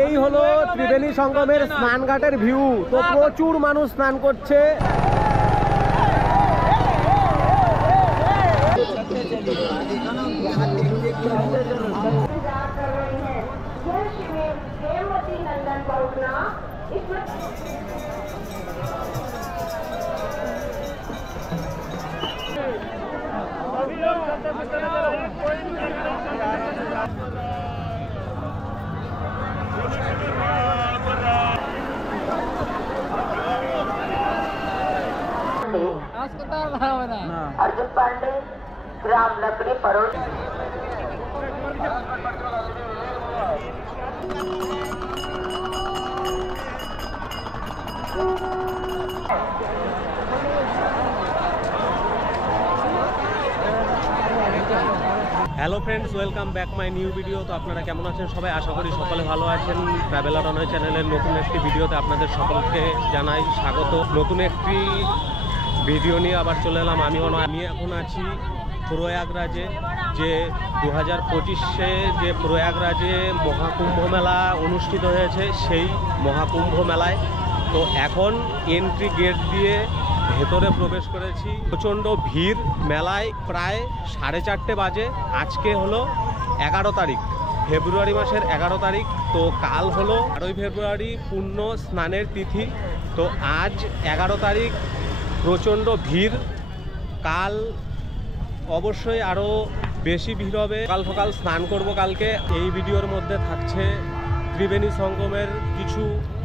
এই হলো ত্রিবেণী সঙ্গমের স্নানঘাটের ভিউ। তো প্রচুর মানুষ স্নান করছে। अर्जुन पांडे ग्राम लकड़ी परोड़। Hello friends, welcome back my new video. তো আপনারা কেমন আছেন সবাই? আশা করি সকলে ভালো আছেন। ট্রাভেলার অনয় চ্যানেলের নতুন একটি ভিডিওতে আপনাদের সকলকে জানাই স্বাগত। নতুন একটি ভিডিও নিয়ে আবার চলে এলাম আমি অনয়। আমি এখন আছি প্রয়াগরাজে, যে 2025-এ যে প্রয়াগরাজে মহাকুম্ভ মেলা অনুষ্ঠিত হয়েছে, সেই মহাকুম্ভ মেলায়। তো এখন এন্ট্রি গেট দিয়ে ভেতরে প্রবেশ করেছি। প্রচণ্ড ভিড় মেলায়। প্রায় 4:30 বাজে। আজকে হলো 11 তারিখ, ফেব্রুয়ারি মাসের 11 তারিখ। তো কাল হলো 8 ফেব্রুয়ারি পূর্ণ স্নানের তিথি। তো আজ 11 তারিখ, প্রচণ্ড ভিড়। কাল অবশ্যই আরও বেশি ভিড় হবে। সকাল সকাল স্নান করব কালকে। এই ভিডিওর মধ্যে থাকছে ত্রিবেণী সঙ্গমের কিছু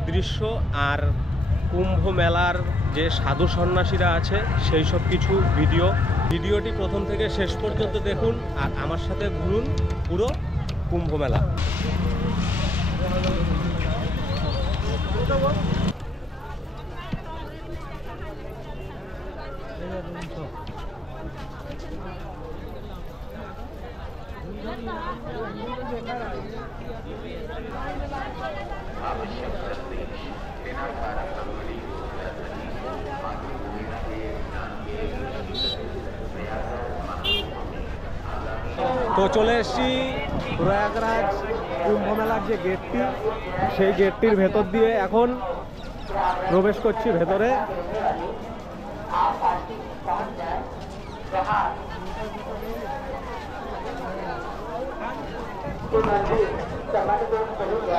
দৃশ্য আর কুম্ভ মেলার যে সাধু সন্ন্যাসীরা আছে সেই সব কিছু ভিডিওটি প্রথম থেকে শেষ পর্যন্ত দেখুন আর আমার সাথে ঘুরুন পুরো কুম্ভ মেলা। তো চলে এসেছি প্রয়াগরাজ কুম্ভ মেলার যে গেটটি, সেই গেটটির ভেতর দিয়ে এখন প্রবেশ করছি ভেতরে।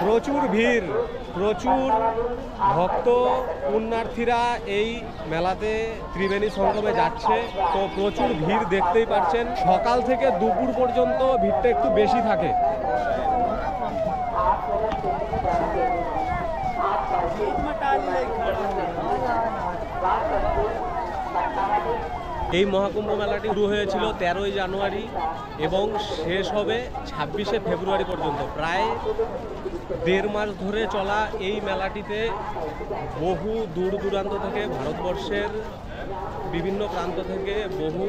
প্রচুর ভিড়, প্রচুর ভক্ত পুণ্যার্থীরা এই মেলাতে ত্রিবেণী সঙ্গমে যাচ্ছে। তো প্রচুর ভিড় দেখতেই পাচ্ছেন। সকাল থেকে দুপুর পর্যন্ত ভিড়টা একটু বেশি থাকে। এই মহাকুম্ভ মেলাটি শুরু হয়েছিল 13ই জানুয়ারি এবং শেষ হবে 26শে ফেব্রুয়ারি পর্যন্ত। প্রায় 1.5 মাস ধরে চলা এই মেলাটিতে বহু দূর দূরান্ত থেকে, ভারতবর্ষের বিভিন্ন প্রান্ত থেকে বহু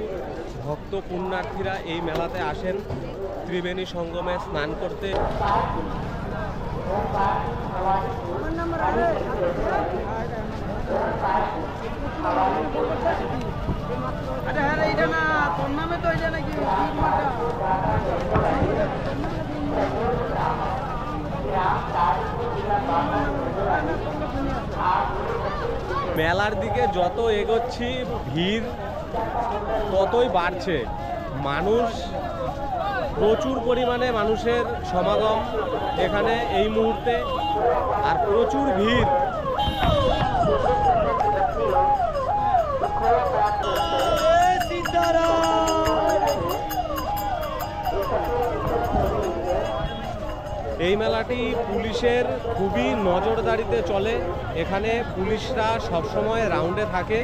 ভক্ত পুণ্যার্থীরা এই মেলাতে আসেন ত্রিবেণী সঙ্গমে স্নান করতে। মেলার দিকে যত এগোচ্ছি ভিড় ততই বাড়ছে। মানুষ, প্রচুর পরিমাণে মানুষের সমাগম এখানে এই মুহূর্তে, আর প্রচুর ভিড়। এই মেলাটি পুলিশের খুবই নজরদারিতে চলে। এখানে পুলিশরা সবসময় রাউন্ডে থাকে।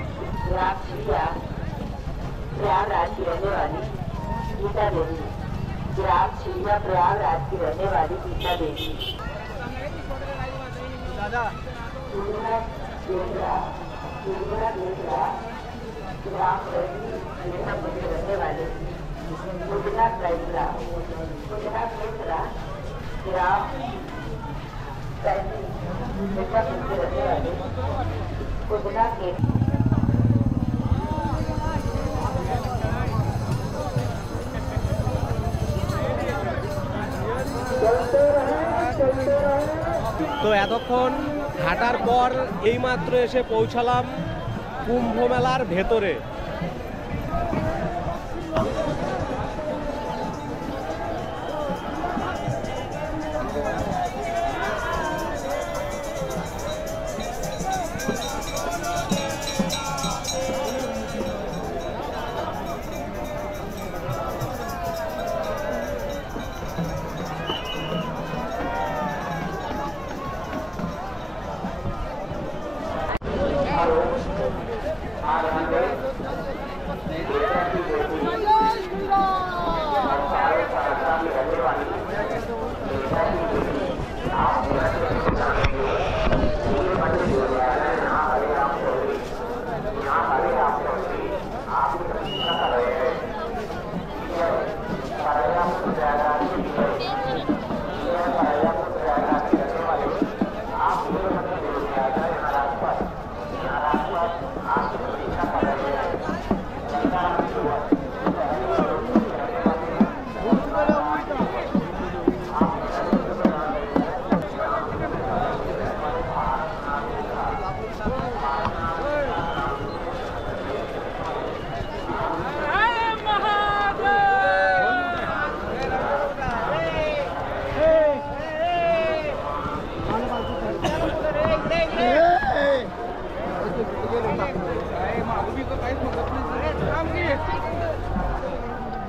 चलते रहे তো এতক্ষণ হাঁটার পর এইমাত্র এসে পৌঁছালাম কুম্ভ মেলার ভেতরে।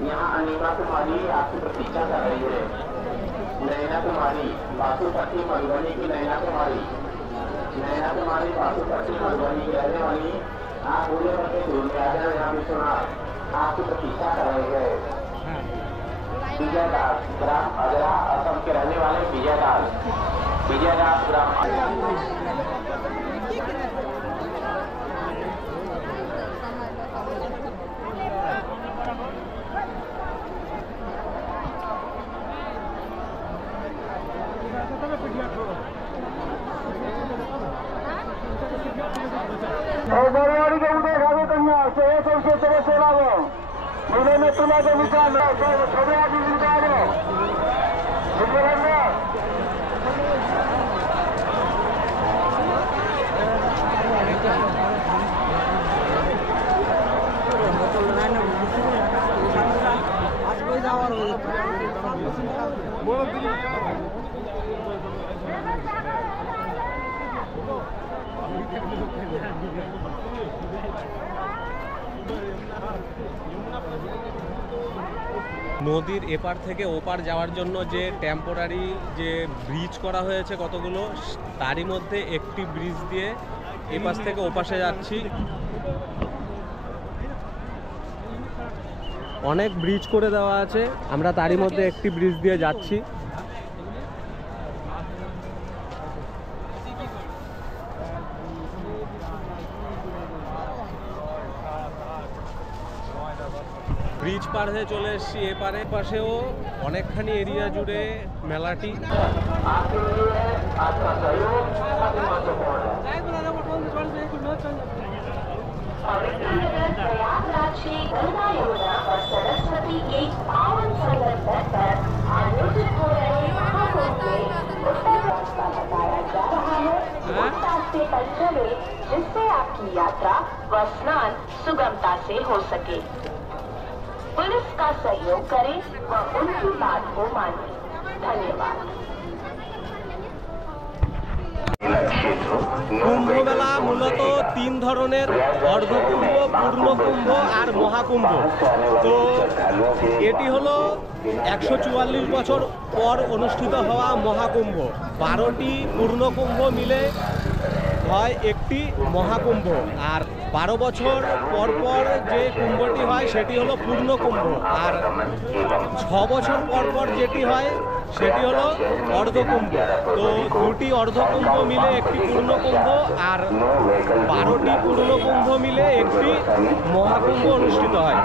यहाँ अनिमा कुमारी आपकी प्रतीक्षा कर रही है। नैना कुमारी बासुपट्टी मधुबनी की नैना कुमारी बासुपट्टी मधुबनी की रहने वाली आप पूरे बच्चे दूर में आ जाए। यहाँ विश्वनाथ आपकी प्रतीक्षा कर रहे हैं। विजय दास ग्राम अगरा असम के रहने वाले विजय दास ग्राम बड़वाड़ी के उठे खावे कन्या से तरह से लाओ मुझे में तुला के विचार छोटे आदमी विचार आज कोई जावर নদীর এপার থেকে ওপার যাওয়ার জন্য যে টেম্পোরারি যে ব্রিজ করা হয়েছে কতগুলো, তারই মধ্যে একটি ব্রিজ দিয়ে এপাশ থেকে ওপাশে যাচ্ছি। অনেক ব্রিজ করে দেওয়া আছে, আমরা তারই মধ্যে একটি ব্রিজ দিয়ে যাচ্ছি। ব্রিজ পার হয়ে চলে এসেছি এপারে। পাশেও অনেকখানি এরিয়া জুড়ে মেলাটি। सरस्वती के पावन संगम पर आयोजित हो रहे महाकुंभ में उत्तर रास्ता बताया जा रहा है। उस रास्ते पर चले जिससे आपकी यात्रा व स्नान सुगमता से हो सके। पुलिस का सहयोग करें व उनकी बात को माने। धन्यवाद। কুম্ভ মেলা মূলত তিন ধরনের, অর্ধকুম্ভ, পূর্ণকুম্ভ আর মহাকুম্ভ। তো এটি হলো 144 বছর পর অনুষ্ঠিত হওয়া মহাকুম্ভ। 12টি পূর্ণকুম্ভ মিলে হয় একটি মহাকুম্ভ, আর 12 বছর পর পর যে কুম্ভটি হয় সেটি হলো পূর্ণকুম্ভ, আর 6 বছর পর পর যেটি হয় সেটি হলো অর্ধকুম্ভ। তো দুটি অর্ধকুম্ভ মিলে একটি পূর্ণকুম্ভ আর 12টি পূর্ণকুম্ভ মিলে একটি মহাকুম্ভ অনুষ্ঠিত হয়।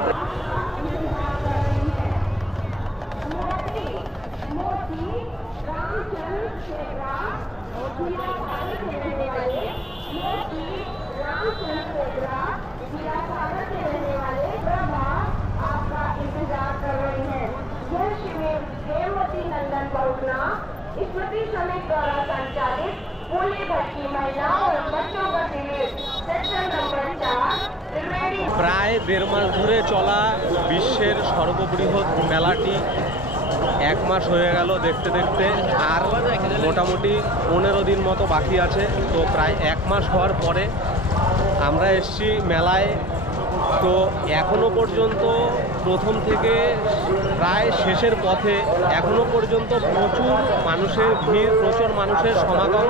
स्मृति समिति द्वारा संचालित मूल्य भर्ती महिलाओं और बच्चों का शिविर सेक्शन नंबर 4 त्रिवेणी। প্রায় 1.5 মাস ধরে চলা বিশ্বের সর্ববৃহৎ মেলাটি 1 মাস হয়ে গেল দেখতে দেখতে, আর মোটামুটি 15 দিন মতো বাকি আছে। তো প্রায় 1 মাস হওয়ার পরে আমরা এসছি মেলায়। তো এখনো পর্যন্ত প্রথম থেকে প্রায় শেষের পথে এখনো পর্যন্ত প্রচুর মানুষের ভিড়, প্রচুর মানুষের সমাগম।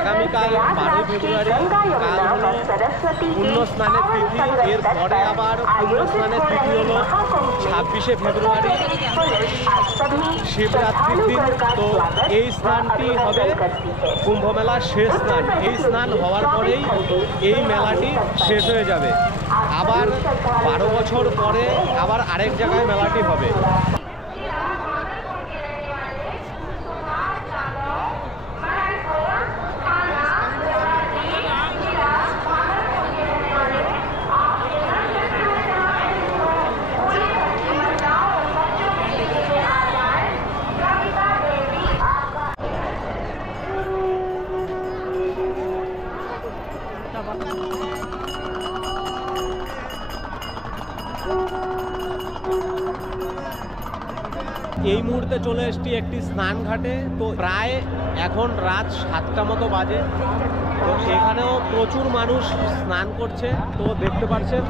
আগামীকাল 12 ফেব্রুয়ারি, কাল হলো পুণ্য স্নানের তিথি, এরপরে আবার পুণ্য স্নানের তিথি হলো 26শে ফেব্রুয়ারি, শিবরাত্রির দিন। তো এই স্নানটি হবে কুম্ভ মেলার শেষ স্নান। এই স্নান হওয়ার পরেই এই মেলাটি শেষ হয়ে যাবে। আবার 12 বছর পরে আবার আরেক জায়গায় মেলাটি হবে। এই মুহূর্তে চলে এসেছি একটি স্নান ঘাটে। তো প্রায় এখন রাত 7টা মতো বাজে। তো এখানেও প্রচুর মানুষ স্নান করছে। তো দেখতে পাচ্ছেন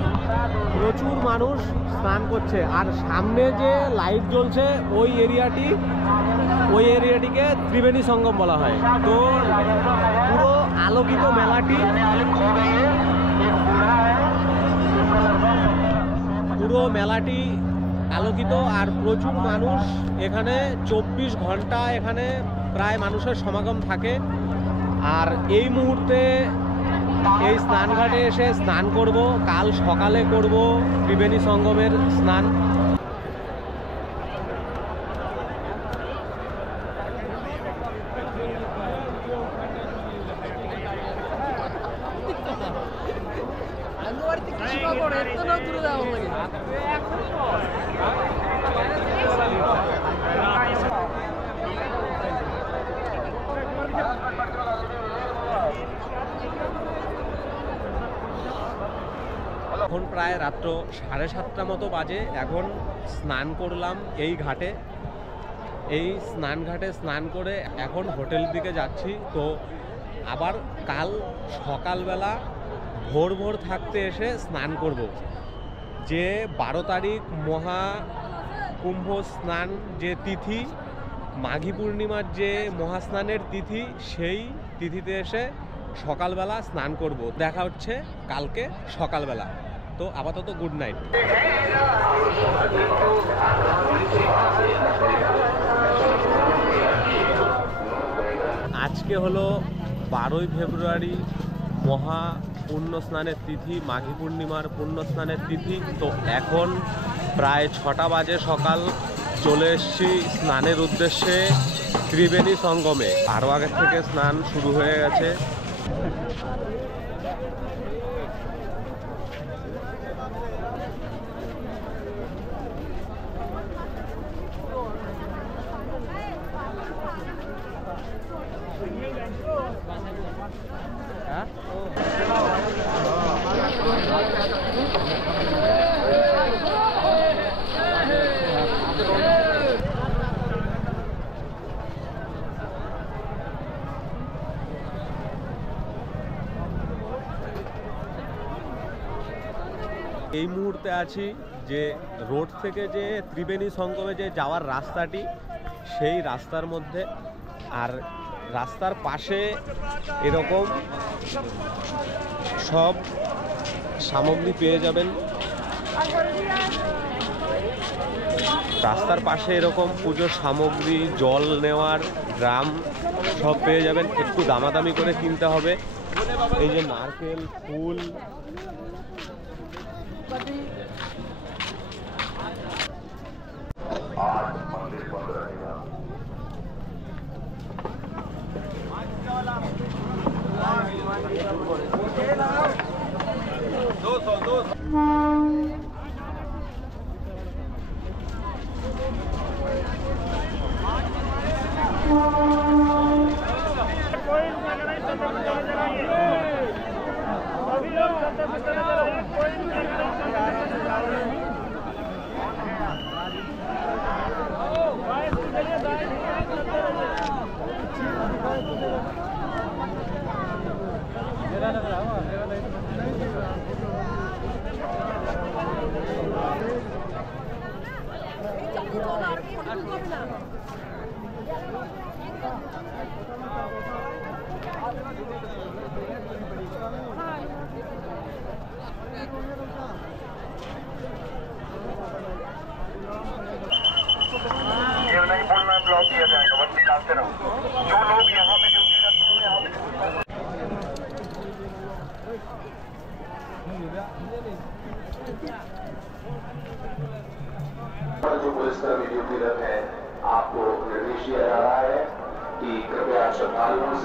প্রচুর মানুষ স্নান করছে। আর সামনে যে লাইট জ্বলছে ওই এরিয়াটিকে ত্রিবেণী সঙ্গম বলা হয়। তো পুরো আলোকিত মেলাটি, পুরো মেলাটি আলোকিত, আর প্রচুর মানুষ এখানে 24 ঘন্টা এখানে প্রায় মানুষের সমাগম থাকে। আর এই মুহূর্তে এই স্নানঘাটে এসে স্নান করব, কাল সকালে করব ত্রিবেণী সঙ্গমের স্নান। এখন প্রায় রাত্র 7:30 মতো বাজে। এখন স্নান করলাম এই ঘাটে। এই স্নান ঘাটে স্নান করে এখন হোটেলের দিকে যাচ্ছি। তো আবার কাল সকালবেলা ভোর ভোর থাকতে এসে স্নান করব। যে 12 তারিখ মহাকুম্ভ স্নান যে তিথি, মাঘী পূর্ণিমার যে মহাস্নানের তিথি, সেই তিথিতে এসে সকালবেলা স্নান করব। দেখা হচ্ছে কালকে সকালবেলা। তো আপাতত গুড নাইট। আজকে হলো 12ই ফেব্রুয়ারি, মহা পুণ্য স্নানের তিথি, মাঘী পূর্ণিমার পুণ্য স্নানের তিথি। তো এখন প্রায় 6টা বাজে সকাল। চলে এসেছি স্নানের উদ্দেশ্যে ত্রিবেণী সঙ্গমে। আরও আগের থেকে স্নান শুরু হয়ে গেছে। এই মুহূর্তে আছি যে রোড থেকে যে ত্রিবেণী সঙ্গমে যে যাওয়ার রাস্তাটি, সেই রাস্তার মধ্যে। আর রাস্তার পাশে এরকম সব সামগ্রী পেয়ে যাবেন। রাস্তার পাশে এরকম পুজোর সামগ্রী, জল নেওয়ার ড্রাম সব পেয়ে যাবেন। একটু দামাদামি করে কিনতে হবে। এই যে নারকেল, ফুল,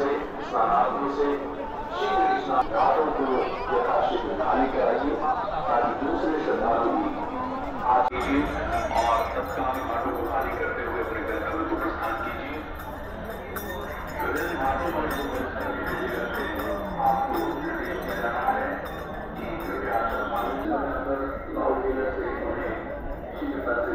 से स्नानार्थियों से शीघ्र स्नान घाटों को यथाशीघ्र खाली कराइए ताकि दूसरे श्रद्धालु भी आ कीजिए और तत्काल घाटों को खाली करते हुए अपने गंतव्य को प्रस्थान कीजिए। विभिन्न घाटों पर जो आपको निर्देश दिया जाना है कि कृपया श्रद्धालु लाउडस्पीकर से उन्हें शीघ्रता से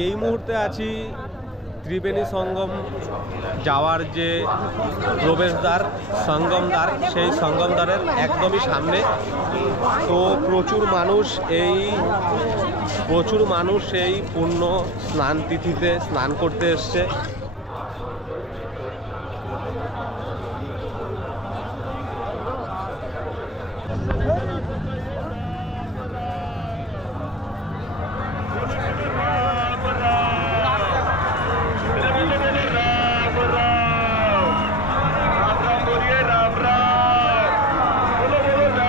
এই মুহূর্তে আছি ত্রিবেণী সঙ্গম যাওয়ার যে প্রবেশদ্বার সঙ্গমদ্বার, সেই সঙ্গমদ্বারের একদমই সামনে। তো প্রচুর মানুষ এই পূর্ণ স্নান তিথিতে স্নান করতে এসছে।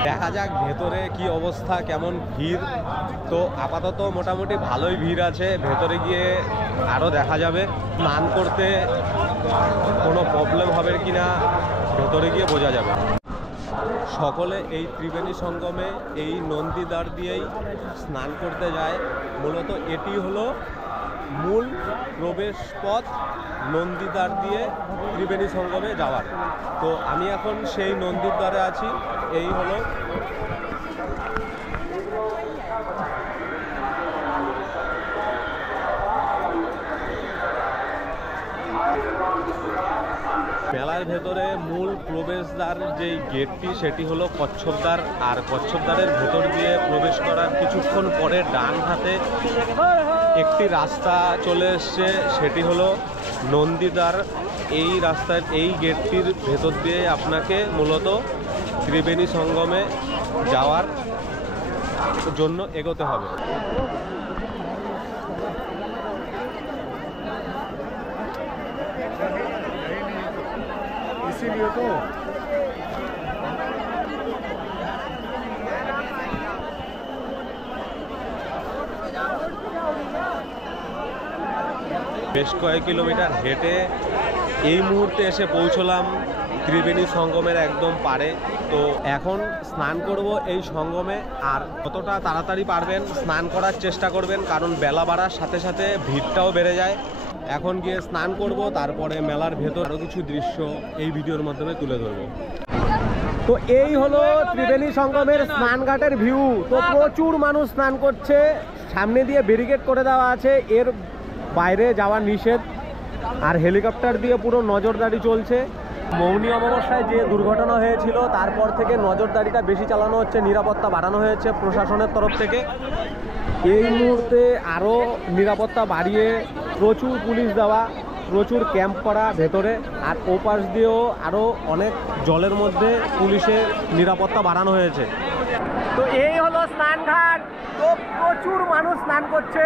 দেখা যাক ভেতরে কি অবস্থা, কেমন ভিড়। তো আপাতত মোটামুটি ভালোই ভিড় আছে, ভেতরে গিয়ে আরও দেখা যাবে। স্নান করতে কোনো প্রবলেম হবে কি না ভেতরে গিয়ে বোঝা যাবে। সকলে এই ত্রিবেণী সঙ্গমে এই নন্দীদ্বার দিয়েই স্নান করতে যায়। মূলত এটি হলো মূল প্রবেশ পথ নন্দীদ্বার দিয়ে ত্রিবেণী সঙ্গমে যাওয়ার। তো আমি এখন সেই নন্দীদ্বারে আছি। এই হলো মেলার ভেতরে মূল প্রবেশদ্বার যেই গেটটি সেটি হলো কচ্ছপদ্বার। আর কচ্ছপদ্বারের ভেতর দিয়ে প্রবেশ করার কিছুক্ষণ পরে ডান হাতে একটি রাস্তা চলে এসছে, সেটি হলো নন্দীদ্বার। এই রাস্তার এই গেটটির ভেতর দিয়ে আপনাকে মূলত ত্রিবেণী সঙ্গমে যাওয়ার জন্য এগোতে হবে। इसीलिए तो বেশ কয়েক কিলোমিটার হেঁটে এই মুহূর্তে এসে পৌঁছলাম ত্রিবেণী সঙ্গমের একদম পাড়ে। তো এখন স্নান করব এই সঙ্গমে। আর কতটা তাড়াতাড়ি পারবেন স্নান করার চেষ্টা করবেন, কারণ বেলা বাড়ার সাথে সাথে ভিড়টাও বেড়ে যায়। এখন গিয়ে স্নান করব, তারপরে মেলার ভেতর আরও কিছু দৃশ্য এই ভিডিওর মাধ্যমে তুলে ধরবো। তো এই হলো ত্রিবেণী সঙ্গমের স্নানঘাটের ভিউ। তো প্রচুর মানুষ স্নান করছে, সামনে দিয়ে ব্যারিকেড করে দেওয়া আছে, এর বাইরে যাওয়া নিষেধ। আর হেলিকপ্টার দিয়ে পুরো নজরদারি চলছে। মৌনী অমাবস্যায় যে দুর্ঘটনা হয়েছিল তারপর থেকে নজরদারিটা বেশি চালানো হচ্ছে, নিরাপত্তা বাড়ানো হয়েছে প্রশাসনের তরফ থেকে। এই মুহূর্তে আরও নিরাপত্তা বাড়িয়ে প্রচুর পুলিশ দেওয়া, প্রচুর ক্যাম্প করা ভেতরে। আর ওপাশ দিয়েও আরও অনেক জলের মধ্যে পুলিশের নিরাপত্তা বাড়ানো হয়েছে। তো এই হলো স্নানঘাট। তো প্রচুর মানুষ স্নান করছে।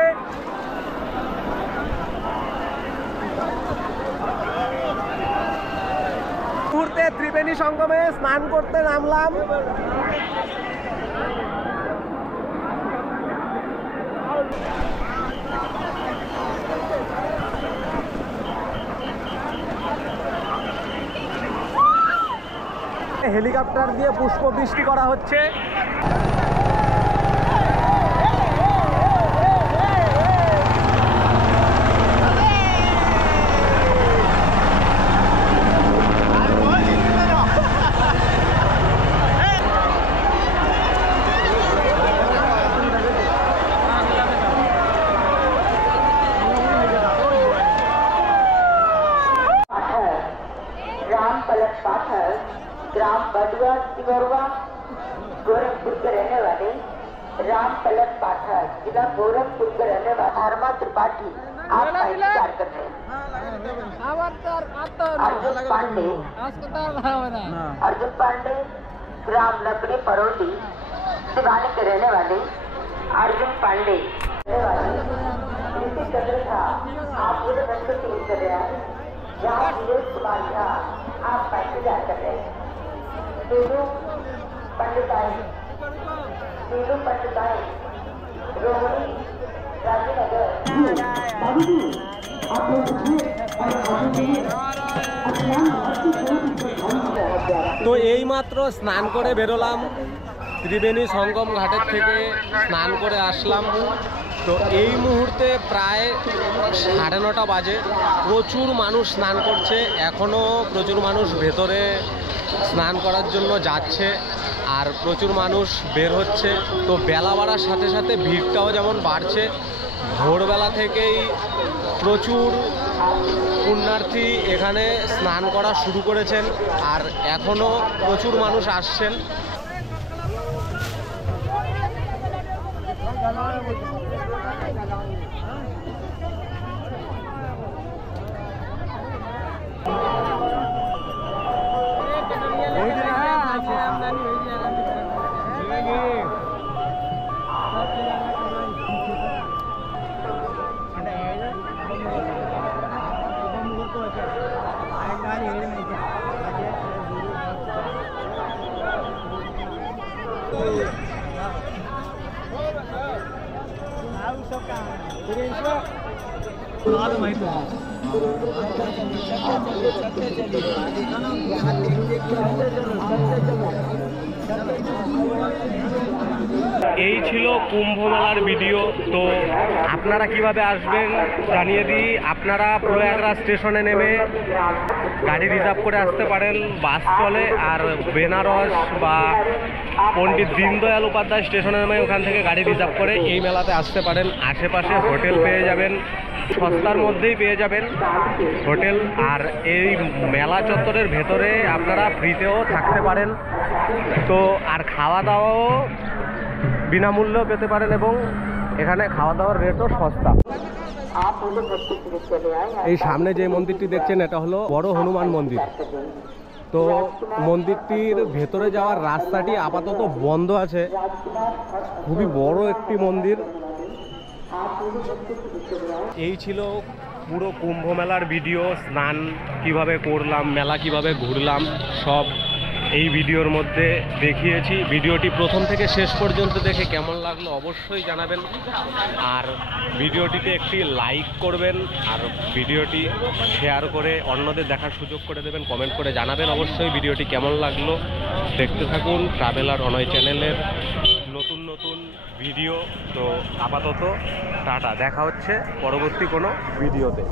মুহূর্তে ত্রিবেণী সঙ্গমে স্নান করতে নামলাম। হেলিকপ্টার দিয়ে পুষ্প বৃষ্টি করা হচ্ছে। ग्राम बडुआ सिगरवा गोरखपुर के रहने वाले राम पलक पाठक, जिला गोरखपुर के रहने वाले धर्मा त्रिपाठी आपका इंतजार कर रहे हैं। अर्जुन पांडे ग्राम लकड़ी परोटी सिवानी के रहने वाले अर्जुन पांडे आप पूरे बच्चों की लिख कर रहे हैं जहाँ विवेक कुमार झा आप पैसेंजर कर रहे हैं दिलू पंडिताई रोहिणी राजीनगर। তো এইমাত্র স্নান করে বেরোলাম, ত্রিবেণী সঙ্গম ঘাটের থেকে স্নান করে আসলাম। তো এই মুহূর্তে প্রায় 9:30 বাজে। প্রচুর মানুষ স্নান করছে, এখনও প্রচুর মানুষ ভেতরে স্নান করার জন্য যাচ্ছে আর প্রচুর মানুষ বের হচ্ছে। তো বেলা বাড়ার সাথে সাথে ভিড়টাও যেমন বাড়ছে। ভোরবেলা থেকেই প্রচুর পুণ্যার্থী এখানে স্নান করা শুরু করেছেন আর এখনও প্রচুর মানুষ আসছেন। এই ছিল কুম্ভ মেলার ভিডিও। তো আপনারা কিভাবে আসবেন জানিয়ে দিই। আপনারা প্রয়াগরাজ স্টেশনে নেমে গাড়ি রিজার্ভ করে আসতে পারেন, বাস চলে। আর বেনারস বা পণ্ডিত দীনদয়াল উপাধ্যায় স্টেশনে নেমে ওখান থেকে গাড়ি রিজার্ভ করে এই মেলাতে আসতে পারেন। আশেপাশে হোটেল পেয়ে যাবেন, সস্তার মধ্যেই পেয়ে যাবেন হোটেল। আর এই মেলা চত্বরের ভেতরে আপনারা ফ্রিতেও থাকতে পারেন। তো আর খাওয়া দাওয়াও বিনামূল্যেও পেতে পারেন এবং এখানে খাওয়া দাওয়ার রেটও সস্তা। এই সামনে যে মন্দিরটি দেখছেন এটা হলো বড় হনুমান মন্দির। তো মন্দিরটির ভেতরে যাওয়ার রাস্তাটি আপাতত বন্ধ আছে। খুবই বড় একটি মন্দির। এই ছিল পুরো কুম্ভ মেলার ভিডিও। স্নান কিভাবে করলাম, মেলা কিভাবে ঘুরলাম, সব এই ভিডিওর মধ্যে দেখিয়েছি। ভিডিওটি প্রথম থেকে শেষ পর্যন্ত দেখে কেমন লাগলো অবশ্যই জানাবেন। আর ভিডিওটিতে একটি লাইক করবেন আর ভিডিওটি শেয়ার করে অন্যদের দেখার সুযোগ করে দেবেন। কমেন্ট করে জানাবেন অবশ্যই ভিডিওটি কেমন লাগলো। দেখতে থাকুন ট্রাভেলার অনয় চ্যানেলের নতুন নতুন ভিডিও। তো আপাতত টাটা, দেখা হচ্ছে পরবর্তী কোনো ভিডিওতে।